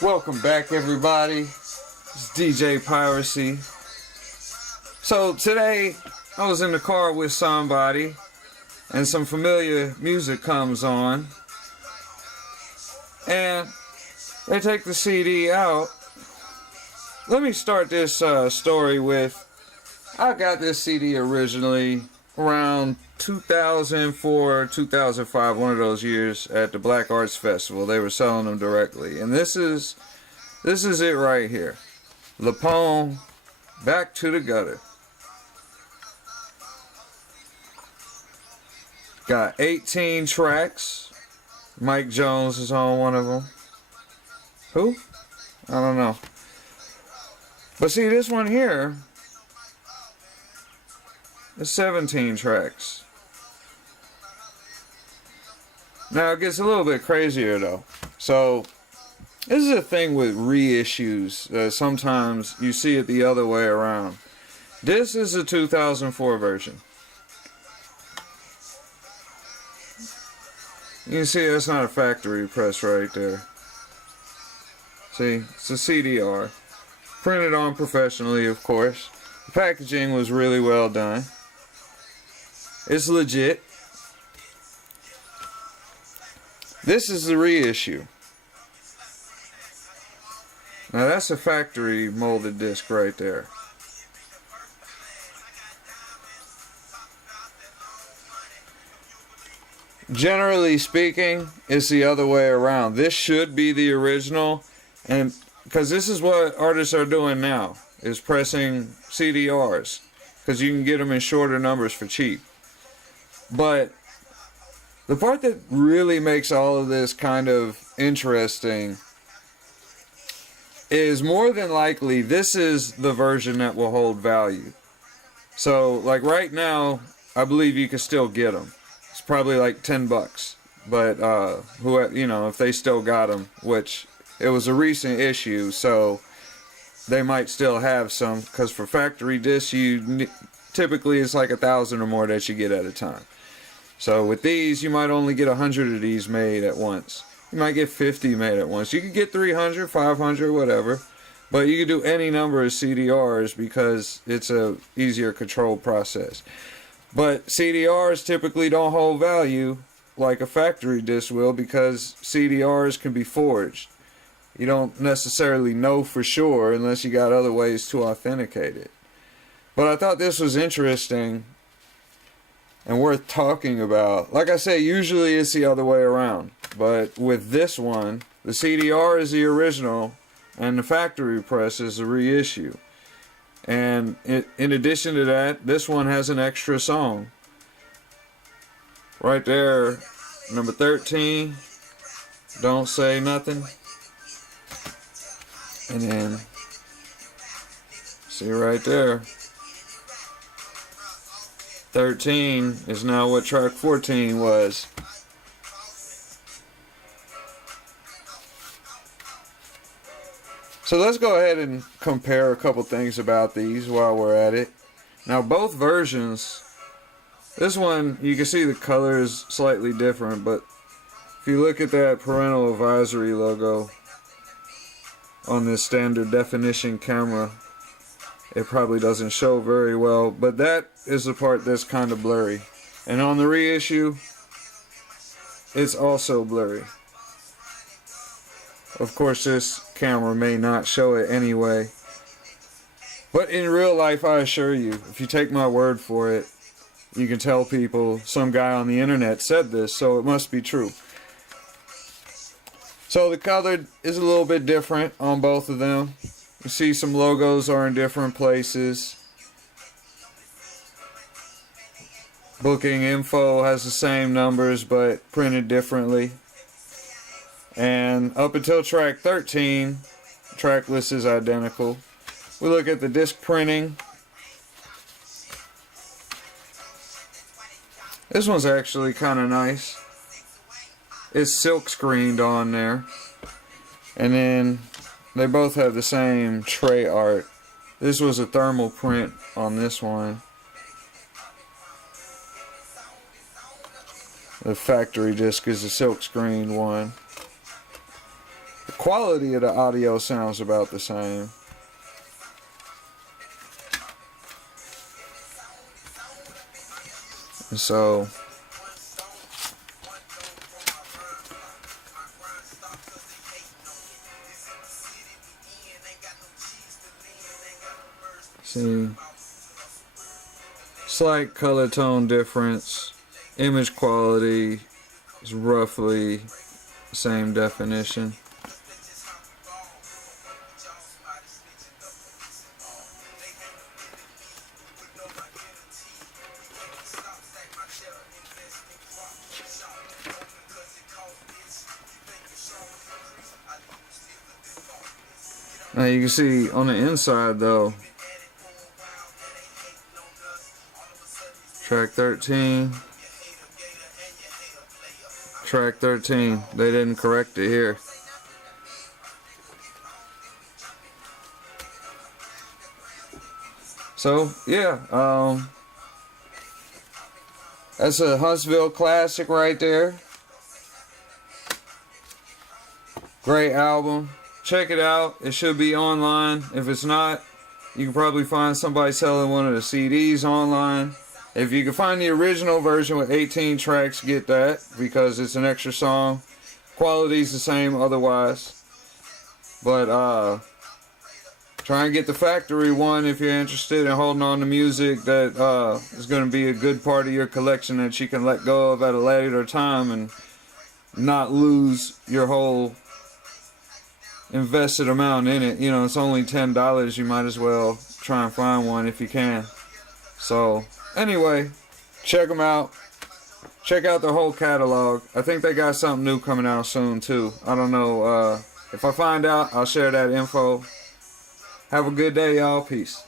Welcome back, everybody. It's DJ Piracy. So today I was in the car with somebody and some familiar music comes on and they take the CD out. Let me start this story with, I got this CD originally around 2004, 2005, one of those years at the Black Arts Festival. They were selling them directly. And this is it right here. Laponne, Back to the Gutter. Got 18 tracks. Mike Jones is on one of them. Who? I don't know. But see, this one here is 17 tracks. Now it gets a little bit crazier though. So this is a thing with reissues. Sometimes you see it the other way around. This is a 2004 version. You can see that's not a factory press right there. See, it's a CDR. Printed on professionally, of course. The packaging was really well done. It's legit. This is the reissue. Now that's a factory molded disc right there. Generally speaking, it's the other way around. This should be the original, and because this is what artists are doing now, is pressing CDRs, because you can get them in shorter numbers for cheap. But the part that really makes all of this kind of interesting is more than likely this is the version that will hold value. So like right now, I believe you can still get them. It's probably like $10, but if they still got them, which it was a recent issue, so they might still have some, because for factory discs typically it's like 1,000 or more that you get at a time. So with these, you might only get 100 of these made at once. You might get 50 made at once. You could get 300, 500, whatever. But you can do any number of CDRs because it's a easier control process. But CDRs typically don't hold value like a factory disc will, because CDRs can be forged. You don't necessarily know for sure unless you got other ways to authenticate it. But I thought this was interesting and worth talking about. Like I say, usually it's the other way around. But with this one, the CDR is the original and the factory press is the reissue. And in addition to that, this one has an extra song. Right there, number 13, Don't Say Nuthin. And then, see right there, 13 is now what track 14 was. So let's go ahead and compare a couple things about these while we're at it. Now both versions, this one you can see the color is slightly different, but if you look at that parental advisory logo on this standard definition camera, it probably doesn't show very well, but that is the part that's kind of blurry. And on the reissue, it's also blurry. Of course, this camera may not show it anyway. But in real life, I assure you, if you take my word for it, you can tell people some guy on the internet said this, so it must be true. So the color is a little bit different on both of them. You see some logos are in different places. Booking info has the same numbers but printed differently. And up until track 13, track list is identical. We look at the disc printing. This one's actually kind of nice. It's silk screened on there. And then they both have the same tray art. This was a thermal print on this one. The factory disc is the silkscreen one. The quality of the audio sounds about the same. And so see, slight color tone difference. Image quality is roughly the same definition. Now you can see on the inside though, track 13, track 13, they didn't correct it here. So yeah, that's a Huntsville classic right there. Great album. Check it out. It should be online. If it's not, you can probably find somebody selling one of the CDs online. If you can find the original version with 18 tracks, get that, because it's an extra song. Quality's the same otherwise. But try and get the factory one if you're interested in holding on to music that is going to be a good part of your collection that you can let go of at a later time and not lose your whole invested amount in it. You know, it's only $10. You might as well try and find one if you can. So anyway, check them out. Check out the whole catalog. I think they got something new coming out soon too. I don't know. If I find out, I'll share that info. Have a good day, y'all. Peace.